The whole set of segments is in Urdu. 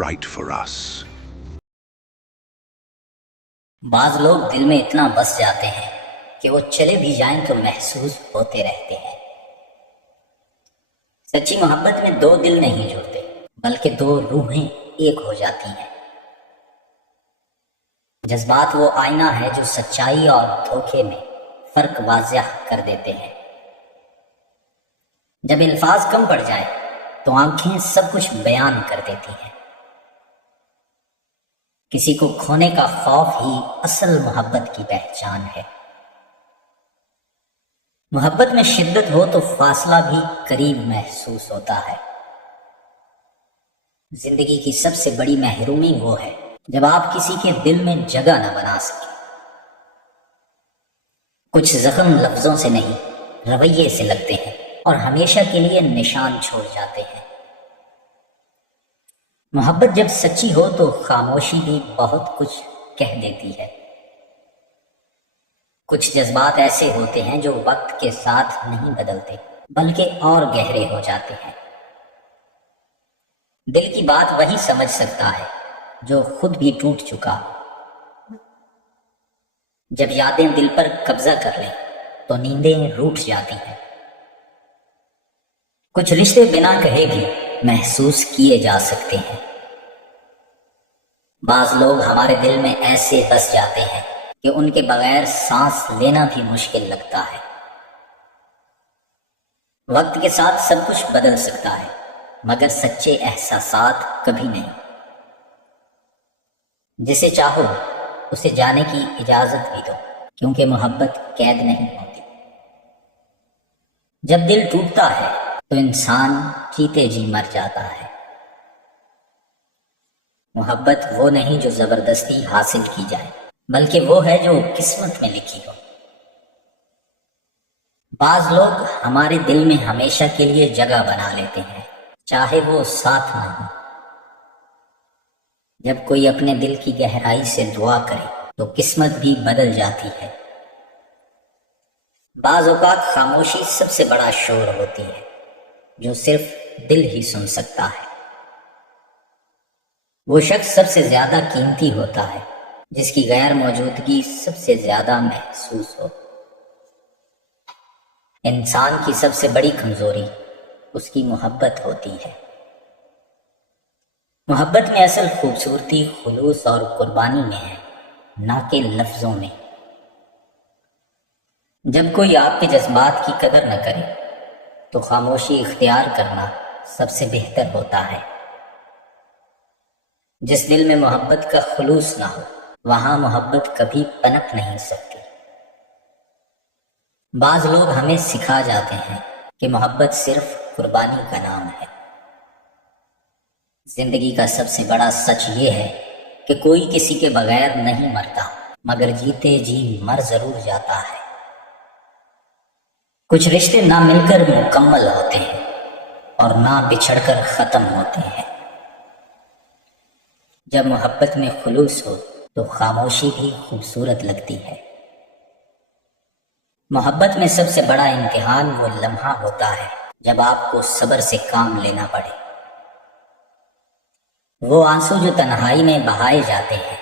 right for us. بعض لوگ دل میں اتنا بس جاتے ہیں کہ وہ چلے بھی جائیں تو محسوس ہوتے رہتے ہیں۔ سچی محبت میں دو دل نہیں جڑتے بلکہ دو روحیں ایک ہو جاتی ہیں۔ جذبات وہ آئینہ ہے جو سچائی اور دھوکے میں فرق واضح کر دیتے ہیں۔ جب الفاظ کم پڑ جائیں تو آنکھیں سب کچھ بیان کر دیتی ہیں۔ کسی کو کھونے کا خوف ہی اصل محبت کی پہچان ہے۔ محبت میں شدت ہو تو فاصلہ بھی قریب محسوس ہوتا ہے۔ زندگی کی سب سے بڑی محرومی وہ ہے جب آپ کسی کے دل میں جگہ نہ بنا سکیں۔ کچھ زخم لفظوں سے نہیں رویے سے لگتے ہیں اور ہمیشہ کے لیے نشان چھوڑ جاتے ہیں۔ محبت جب سچی ہو تو خاموشی بھی بہت کچھ کہہ دیتی ہے۔ کچھ جذبات ایسے ہوتے ہیں جو وقت کے ساتھ نہیں بدلتے بلکہ اور گہرے ہو جاتے ہیں۔ دل کی بات وہی سمجھ سکتا ہے جو خود بھی ٹوٹ چکا ہو۔ جب یادیں دل پر قبضہ کر لیں تو نیندیں روٹھ جاتی ہیں۔ کچھ رشتے بنا کہے بھی محسوس کیے جا سکتے ہیں۔ بعض لوگ ہمارے دل میں ایسے بس جاتے ہیں کہ ان کے بغیر سانس لینا بھی مشکل لگتا ہے۔ وقت کے ساتھ سب کچھ بدل سکتا ہے مگر سچے احساسات کبھی نہیں۔ جسے چاہو اسے جانے کی اجازت بھی دو کیونکہ محبت قید نہیں ہوتی۔ جب دل ٹوٹتا ہے تو انسان جیتے جی مر جاتا ہے۔ محبت وہ نہیں جو زبردستی حاصل کی جائے بلکہ وہ ہے جو قسمت میں لکھی ہو۔ بعض لوگ ہمارے دل میں ہمیشہ کے لیے جگہ بنا لیتے ہیں چاہے وہ ساتھ نہ ہو۔ جب کوئی اپنے دل کی گہرائی سے دعا کرے تو قسمت بھی بدل جاتی ہے۔ بعض اوقات خاموشی سب سے بڑا شور ہوتی ہے جو صرف دل ہی سن سکتا ہے۔ وہ شخص سب سے زیادہ قیمتی ہوتا ہے جس کی غیر موجودگی سب سے زیادہ محسوس ہو۔ انسان کی سب سے بڑی کمزوری اس کی محبت ہوتی ہے۔ محبت میں اصل خوبصورتی خلوص اور قربانی میں ہے نہ کہ لفظوں میں۔ جب کوئی آپ کے جذبات کی قدر نہ کرے تو خاموشی اختیار کرنا سب سے بہتر ہوتا ہے۔ جس دل میں محبت کا خلوص نہ ہو وہاں محبت کبھی پنپ نہیں سکتی۔ بعض لوگ ہمیں سکھا جاتے ہیں کہ محبت صرف قربانی کا نام ہے۔ زندگی کا سب سے بڑا سچ یہ ہے کہ کوئی کسی کے بغیر نہیں مرتا مگر جیتے جی مر ضرور جاتا ہے۔ کچھ رشتے نہ مل کر مکمل ہوتے ہیں اور نہ بچھڑ کر ختم ہوتے ہیں۔ جب محبت میں خلوص ہو تو خاموشی بھی خوبصورت لگتی ہے۔ محبت میں سب سے بڑا امتحان وہ لمحہ ہوتا ہے جب آپ کو صبر سے کام لینا پڑے۔ وہ آنسو جو تنہائی میں بہائے جاتے ہیں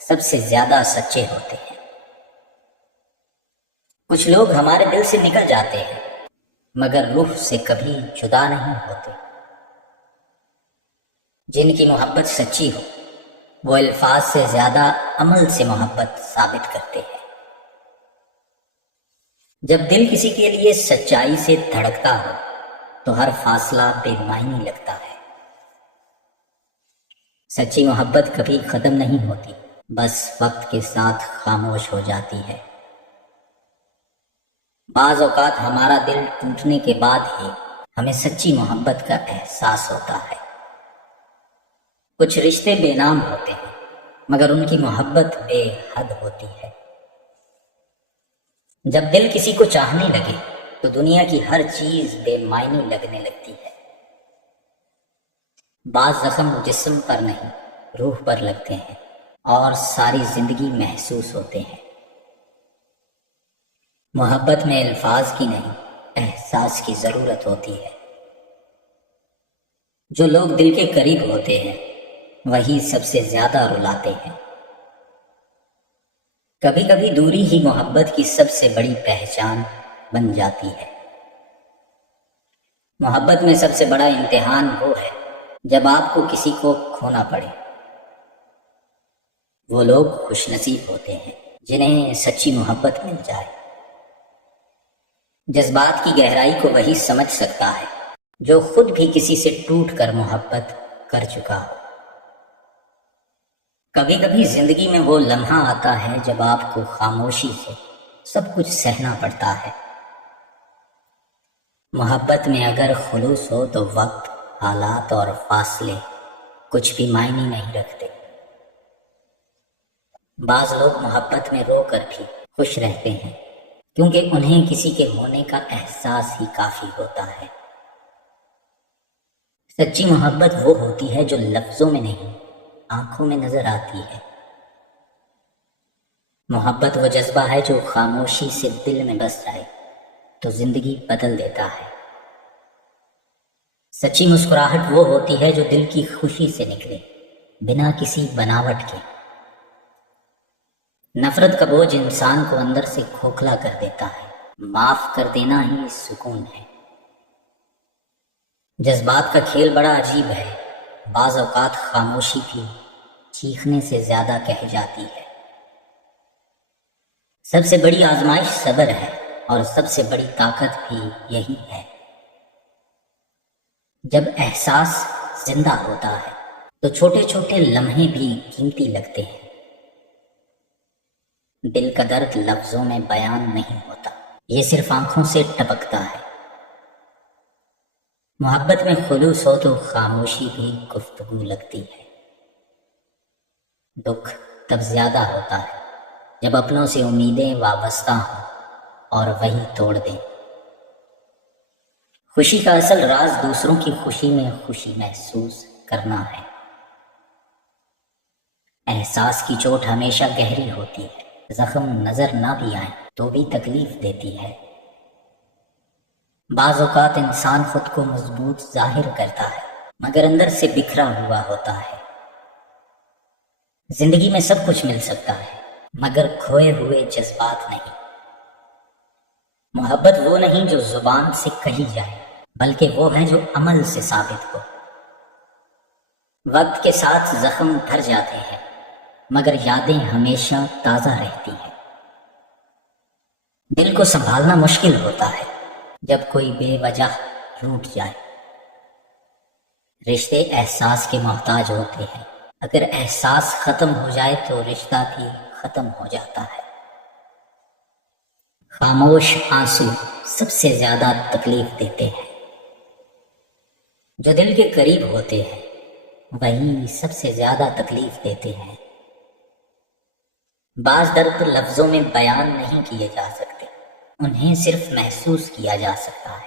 سب سے زیادہ سچے ہوتے ہیں۔ کچھ لوگ ہمارے دل سے نکل جاتے ہیں مگر روح سے کبھی جدا نہیں ہوتے۔ جن کی محبت سچی ہو وہ الفاظ سے زیادہ عمل سے محبت ثابت کرتے ہیں۔ جب دل کسی کے لیے سچائی سے دھڑکتا ہو تو ہر فاصلہ بے معنی لگتا ہے۔ سچی محبت کبھی ختم نہیں ہوتی بس وقت کے ساتھ خاموش ہو جاتی ہے۔ بعض اوقات ہمارا دل ٹوٹنے کے بعد ہی ہمیں سچی محبت کا احساس ہوتا ہے۔ کچھ رشتے بے نام ہوتے ہیں مگر ان کی محبت بے حد ہوتی ہے۔ جب دل کسی کو چاہنے لگے تو دنیا کی ہر چیز بے معنی لگنے لگتی ہے۔ بعض زخم جسم پر نہیں روح پر لگتے ہیں اور ساری زندگی محسوس ہوتے ہیں۔ محبت میں الفاظ کی نہیں احساس کی ضرورت ہوتی ہے۔ جو لوگ دل کے قریب ہوتے ہیں وہی سب سے زیادہ رلاتے ہیں۔ کبھی کبھی دوری ہی محبت کی سب سے بڑی پہچان بن جاتی ہے۔ محبت میں سب سے بڑا امتحان وہ ہے جب آپ کو کسی کو کھونا پڑے۔ وہ لوگ خوش نصیب ہوتے ہیں جنہیں سچی محبت مل جائے۔ جذبات کی گہرائی کو وہی سمجھ سکتا ہے جو خود بھی کسی سے ٹوٹ کر محبت کر چکا ہو۔ کبھی کبھی زندگی میں وہ لمحہ آتا ہے جب آپ کو خاموشی سے سب کچھ سہنا پڑتا ہے۔ محبت میں اگر خلوص ہو تو وقت، حالات اور فاصلے کچھ بھی معنی نہیں رکھتے۔ بعض لوگ محبت میں رو کر بھی خوش رہتے ہیں کیونکہ انہیں کسی کے ہونے کا احساس ہی کافی ہوتا ہے۔ سچی محبت وہ ہوتی ہے جو لفظوں میں نہیں، آنکھوں میں نظر آتی ہے۔ محبت وہ جذبہ ہے جو خاموشی سے دل میں بس جائے تو زندگی بدل دیتا ہے۔ سچی مسکراہٹ وہ ہوتی ہے جو دل کی خوشی سے نکلے، بنا کسی بناوٹ کے۔ نفرت کا بوجھ انسان کو اندر سے کھوکھلا کر دیتا ہے، معاف کر دینا ہی سکون ہے۔ جذبات کا کھیل بڑا عجیب ہے، بعض اوقات خاموشی بھی چیخنے سے زیادہ کہہ جاتی ہے۔ سب سے بڑی آزمائش صبر ہے اور سب سے بڑی طاقت بھی یہی ہے۔ جب احساس زندہ ہوتا ہے تو چھوٹے چھوٹے لمحے بھی قیمتی لگتے ہیں۔ دل کا درد لفظوں میں بیان نہیں ہوتا، یہ صرف آنکھوں سے ٹپکتا ہے۔ محبت میں خلوص ہو تو خاموشی بھی گفتگو لگتی ہے۔ دکھ تب زیادہ ہوتا ہے جب اپنوں سے امیدیں وابستہ ہوں اور وہی توڑ دیں۔ خوشی کا اصل راز دوسروں کی خوشی میں خوشی محسوس کرنا ہے۔ احساس کی چوٹ ہمیشہ گہری ہوتی ہے، زخم نظر نہ بھی آئے تو بھی تکلیف دیتی ہے۔ بعض اوقات انسان خود کو مضبوط ظاہر کرتا ہے مگر اندر سے بکھرا ہوا ہوتا ہے۔ زندگی میں سب کچھ مل سکتا ہے مگر کھوئے ہوئے جذبات نہیں۔ محبت وہ نہیں جو زبان سے کہی جائے بلکہ وہ ہے جو عمل سے ثابت ہو۔ وقت کے ساتھ زخم بھر جاتے ہیں مگر یادیں ہمیشہ تازہ رہتی ہیں۔ دل کو سنبھالنا مشکل ہوتا ہے جب کوئی بے وجہ روٹ جائے۔ رشتے احساس کے محتاج ہوتے ہیں، اگر احساس ختم ہو جائے تو رشتہ بھی ختم ہو جاتا ہے۔ خاموش آنسو سب سے زیادہ تکلیف دیتے ہیں۔ جو دل کے قریب ہوتے ہیں وہی سب سے زیادہ تکلیف دیتے ہیں۔ بعض درد لفظوں میں بیان نہیں کیے جا سکتے، انہیں صرف محسوس کیا جا سکتا ہے۔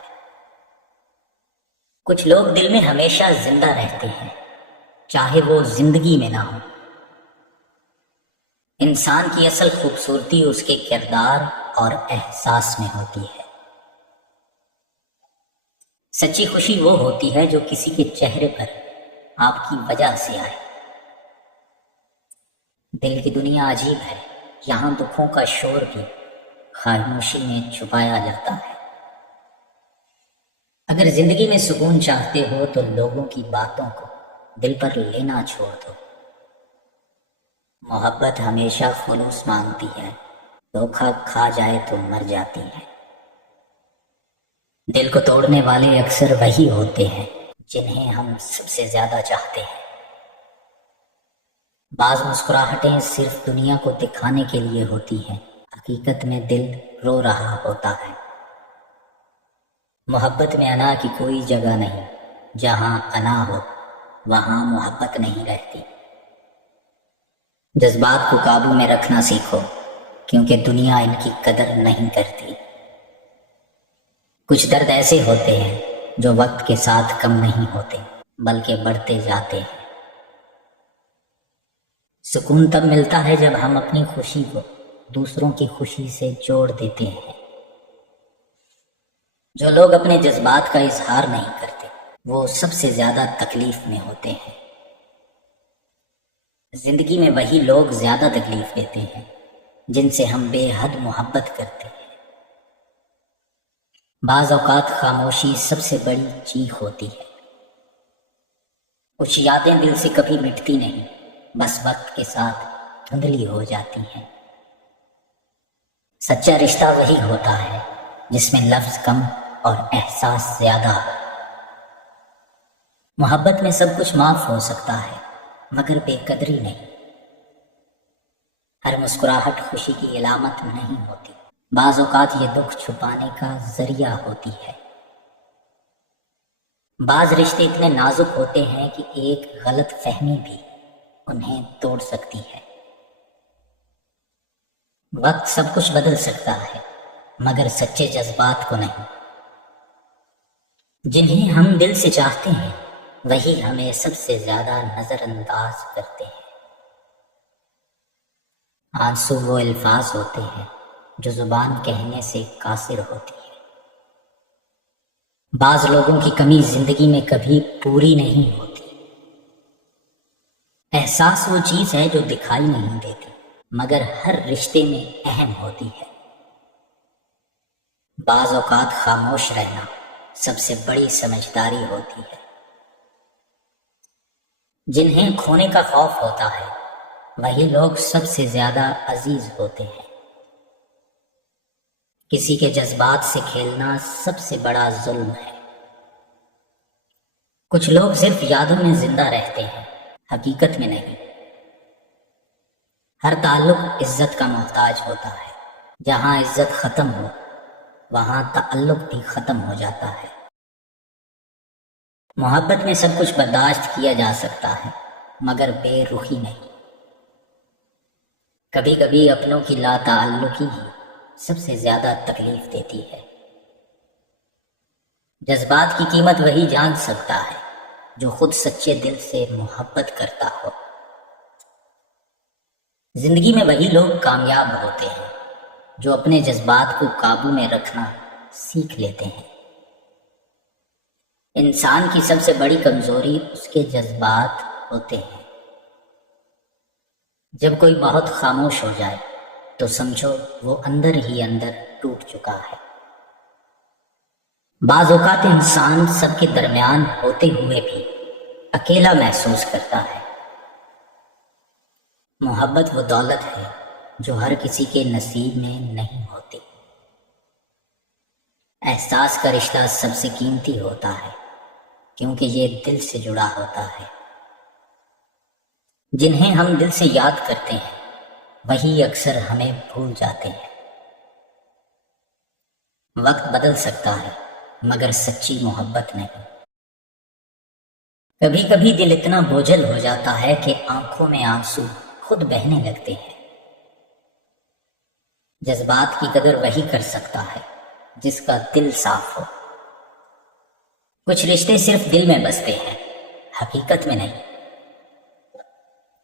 کچھ لوگ دل میں ہمیشہ زندہ رہتے ہیں چاہے وہ زندگی میں نہ ہو۔ انسان کی اصل خوبصورتی اس کے کردار اور احساس میں ہوتی ہے۔ سچی خوشی وہ ہوتی ہے جو کسی کے چہرے پر آپ کی وجہ سے آئے۔ دل کی دنیا عجیب ہے، یہاں دکھوں کا شور بھی خاموشی میں چھپایا جاتا ہے۔ اگر زندگی میں سکون چاہتے ہو تو لوگوں کی باتوں کو دل پر لینا چھوڑ دو۔ محبت ہمیشہ خلوص مانگتی ہے، دھوکہ کھا جائے تو مر جاتی ہے۔ دل کو توڑنے والے اکثر وہی ہوتے ہیں جنہیں ہم سب سے زیادہ چاہتے ہیں۔ بعض مسکراہٹیں صرف دنیا کو دکھانے کے لیے ہوتی ہیں، حقیقت میں دل رو رہا ہوتا ہے۔ محبت میں انا کی کوئی جگہ نہیں، جہاں انا ہو وہاں محبت نہیں رہتی۔ جذبات کو قابو میں رکھنا سیکھو کیونکہ دنیا ان کی قدر نہیں کرتی۔ کچھ درد ایسے ہوتے ہیں جو وقت کے ساتھ کم نہیں ہوتے بلکہ بڑھتے جاتے ہیں۔ سکون تب ملتا ہے جب ہم اپنی خوشی کو دوسروں کی خوشی سے جوڑ دیتے ہیں۔ جو لوگ اپنے جذبات کا اظہار نہیں کرتے وہ سب سے زیادہ تکلیف میں ہوتے ہیں۔ زندگی میں وہی لوگ زیادہ تکلیف دیتے ہیں جن سے ہم بے حد محبت کرتے ہیں۔ بعض اوقات خاموشی سب سے بڑی چیخ ہوتی ہے۔ کچھ یادیں دل سے کبھی مٹتی نہیں، بس وقت کے ساتھ دھندلی ہو جاتی ہیں۔ سچا رشتہ وہی ہوتا ہے جس میں لفظ کم اور احساس زیادہ ہو۔ محبت میں سب کچھ معاف ہو سکتا ہے مگر بے قدری نہیں۔ ہر مسکراہٹ خوشی کی علامت نہیں ہوتی، بعض اوقات یہ دکھ چھپانے کا ذریعہ ہوتی ہے۔ بعض رشتے اتنے نازک ہوتے ہیں کہ ایک غلط فہمی بھی انہیں توڑ سکتی ہے۔ وقت سب کچھ بدل سکتا ہے مگر سچے جذبات کو نہیں۔ جنہیں ہم دل سے چاہتے ہیں وہی ہمیں سب سے زیادہ نظر انداز کرتے ہیں۔ آنسو وہ الفاظ ہوتے ہیں جو زبان کہنے سے قاصر ہوتی ہے۔ بعض لوگوں کی کمی زندگی میں کبھی پوری نہیں ہوتی۔ احساس وہ چیز ہے جو دکھائی نہیں دیتی مگر ہر رشتے میں اہم ہوتی ہے۔ بعض اوقات خاموش رہنا سب سے بڑی سمجھداری ہوتی ہے۔ جنہیں کھونے کا خوف ہوتا ہے وہی لوگ سب سے زیادہ عزیز ہوتے ہیں۔ کسی کے جذبات سے کھیلنا سب سے بڑا ظلم ہے۔ کچھ لوگ صرف یادوں میں زندہ رہتے ہیں، حقیقت میں نہیں۔ ہر تعلق عزت کا محتاج ہوتا ہے۔ جہاں عزت ختم ہو وہاں تعلق بھی ختم ہو جاتا ہے۔ محبت میں سب کچھ برداشت کیا جا سکتا ہے مگر بے رخی نہیں۔ کبھی کبھی اپنوں کی لا تعلقی ہی سب سے زیادہ تکلیف دیتی ہے۔ جذبات کی قیمت وہی جان سکتا ہے جو خود سچے دل سے محبت کرتا ہو۔ زندگی میں وہی لوگ کامیاب ہوتے ہیں جو اپنے جذبات کو قابو میں رکھنا سیکھ لیتے ہیں۔ انسان کی سب سے بڑی کمزوری اس کے جذبات ہوتے ہیں۔ جب کوئی بہت خاموش ہو جائے تو سمجھو وہ اندر ہی اندر ٹوٹ چکا ہے۔ بعض اوقات انسان سب کے درمیان ہوتے ہوئے بھی اکیلا محسوس کرتا ہے۔ محبت وہ دولت ہے جو ہر کسی کے نصیب میں نہیں ہوتی۔ احساس کا رشتہ سب سے قیمتی ہوتا ہے کیونکہ یہ دل سے جڑا ہوتا ہے۔ جنہیں ہم دل سے یاد کرتے ہیں وہی اکثر ہمیں بھول جاتے ہیں۔ وقت بدل سکتا ہے مگر سچی محبت نہیں۔ کبھی کبھی دل اتنا بوجھل ہو جاتا ہے کہ آنکھوں میں آنسو خود بہنے لگتے ہیں۔ جذبات کی قدر وہی کر سکتا ہے جس کا دل صاف ہو۔ کچھ رشتے صرف دل میں بستے ہیں، حقیقت میں نہیں۔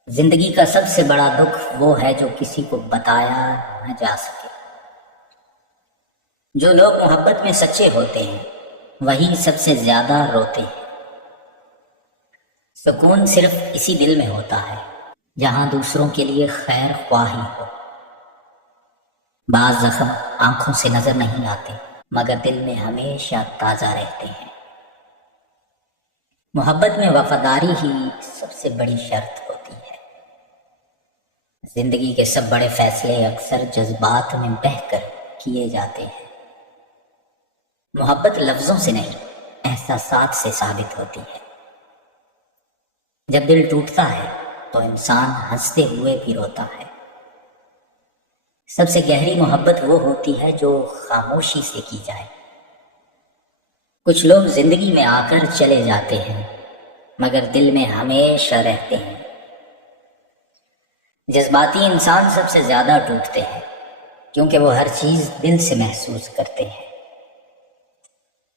زندگی کا سب سے بڑا دکھ وہ ہے جو کسی کو بتایا نہ جا سکے۔ جو لوگ محبت میں سچے ہوتے ہیں وہی سب سے زیادہ روتے ہیں۔ سکون صرف اسی دل میں ہوتا ہے جہاں دوسروں کے لیے خیر خواہی ہو۔ بعض زخم آنکھوں سے نظر نہیں آتے مگر دل میں ہمیشہ تازہ رہتے ہیں۔ محبت میں وفاداری ہی سب سے بڑی شرط ہوتی ہے۔ زندگی کے سب بڑے فیصلے اکثر جذبات میں بہہ کر کیے جاتے ہیں۔ محبت لفظوں سے نہیں، احساسات سے ثابت ہوتی ہے۔ جب دل ٹوٹتا ہے تو انسان ہنستے ہوئے بھی روتا ہے۔ سب سے گہری محبت وہ ہوتی ہے جو خاموشی سے کی جائے۔ کچھ لوگ زندگی میں آ کر چلے جاتے ہیں مگر دل میں ہمیشہ رہتے ہیں۔ جذباتی انسان سب سے زیادہ ٹوٹتے ہیں کیونکہ وہ ہر چیز دل سے محسوس کرتے ہیں۔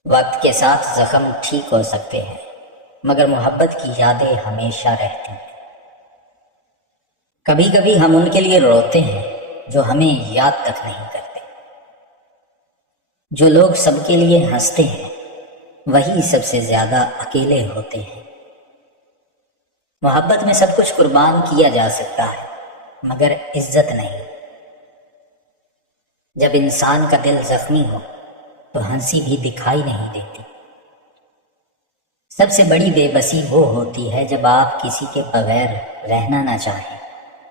وقت کے ساتھ زخم ٹھیک ہو سکتے ہیں مگر محبت کی یادیں ہمیشہ رہتی ہیں۔ کبھی کبھی ہم ان کے لیے روتے ہیں جو ہمیں یاد تک نہیں کرتے۔ جو لوگ سب کے لیے ہنستے ہیں وہی سب سے زیادہ اکیلے ہوتے ہیں۔ محبت میں سب کچھ قربان کیا جا سکتا ہے مگر عزت نہیں۔ جب انسان کا دل زخمی ہو تو ہنسی بھی دکھائی نہیں دیتی۔ سب سے بڑی بے بسی وہ ہوتی ہے جب آپ کسی کے بغیر رہنا نہ چاہیں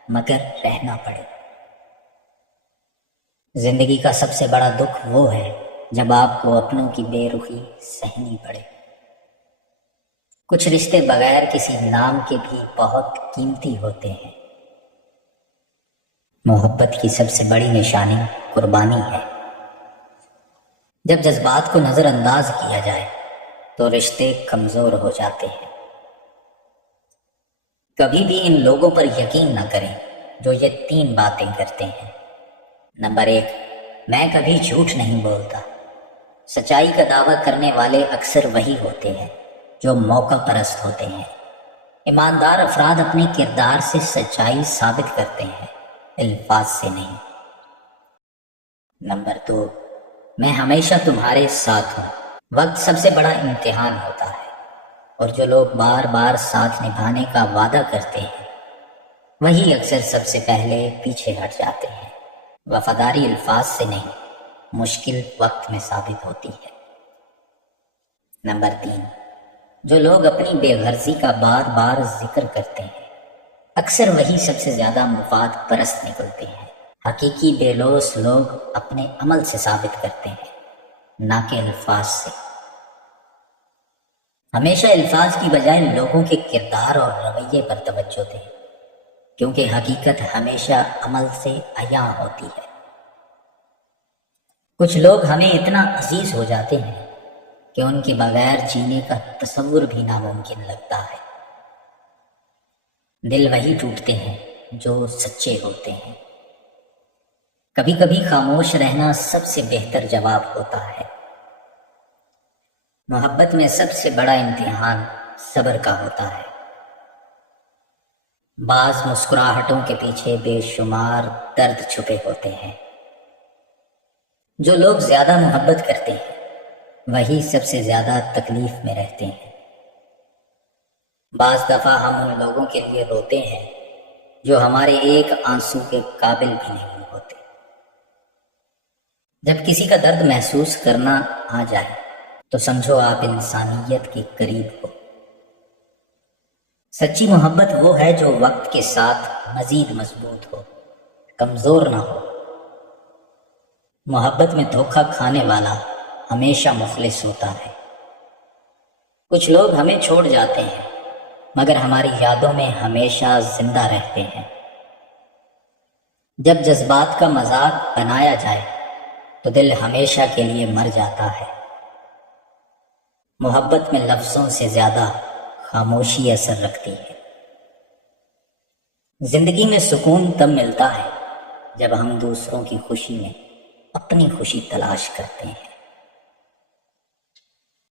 مگر رہنا پڑے۔ زندگی کا سب سے بڑا دکھ وہ ہے جب آپ کو اپنوں کی بے رخی سہنی پڑے۔ کچھ رشتے بغیر کسی نام کے بھی بہت قیمتی ہوتے ہیں۔ محبت کی سب سے بڑی نشانی قربانی ہے۔ جب جذبات کو نظر انداز کیا جائے تو رشتے کمزور ہو جاتے ہیں۔ کبھی بھی ان لوگوں پر یقین نہ کریں جو یہ 3 باتیں کرتے ہیں۔ نمبر 1، میں کبھی جھوٹ نہیں بولتا۔ سچائی کا دعویٰ کرنے والے اکثر وہی ہوتے ہیں جو موقع پرست ہوتے ہیں۔ ایماندار افراد اپنے کردار سے سچائی ثابت کرتے ہیں، الفاظ سے نہیں۔ نمبر 2، میں ہمیشہ تمہارے ساتھ ہوں۔ وقت سب سے بڑا امتحان ہوتا ہے اور جو لوگ بار بار ساتھ نبھانے کا وعدہ کرتے ہیں وہی اکثر سب سے پہلے پیچھے ہٹ جاتے ہیں۔ وفاداری الفاظ سے نہیں، مشکل وقت میں ثابت ہوتی ہے۔ نمبر 3، جو لوگ اپنی بے غرضی کا بار بار ذکر کرتے ہیں اکثر وہی سب سے زیادہ مفاد پرست نکلتے ہیں۔ حقیقی بے لوث لوگ اپنے عمل سے ثابت کرتے ہیں، نہ کہ الفاظ سے۔ ہمیشہ الفاظ کی بجائے لوگوں کے کردار اور رویے پر توجہ دیں، کیونکہ حقیقت ہمیشہ عمل سے عیاں ہوتی ہے۔ کچھ لوگ ہمیں اتنا عزیز ہو جاتے ہیں کہ ان کے بغیر جینے کا تصور بھی ناممکن لگتا ہے۔ دل وہی ٹوٹتے ہیں جو سچے ہوتے ہیں۔ کبھی کبھی خاموش رہنا سب سے بہتر جواب ہوتا ہے۔ محبت میں سب سے بڑا امتحان صبر کا ہوتا ہے۔ بعض مسکراہٹوں کے پیچھے بے شمار درد چھپے ہوتے ہیں۔ جو لوگ زیادہ محبت کرتے ہیں وہی سب سے زیادہ تکلیف میں رہتے ہیں۔ بعض دفعہ ہم ان لوگوں کے لیے روتے ہیں جو ہمارے ایک آنسو کے قابل بھی نہیں ہوتے۔ جب کسی کا درد محسوس کرنا آ جائے تو سمجھو آپ انسانیت کے قریب ہو۔ سچی محبت وہ ہے جو وقت کے ساتھ مزید مضبوط ہو، کمزور نہ ہو۔ محبت میں دھوکہ کھانے والا ہمیشہ مخلص ہوتا ہے۔ کچھ لوگ ہمیں چھوڑ جاتے ہیں مگر ہماری یادوں میں ہمیشہ زندہ رہتے ہیں۔ جب جذبات کا مذاق بنایا جائے تو دل ہمیشہ کے لیے مر جاتا ہے۔ محبت میں لفظوں سے زیادہ خاموشی اثر رکھتی ہے۔ زندگی میں سکون تب ملتا ہے جب ہم دوسروں کی خوشی میں اپنی خوشی تلاش کرتے ہیں۔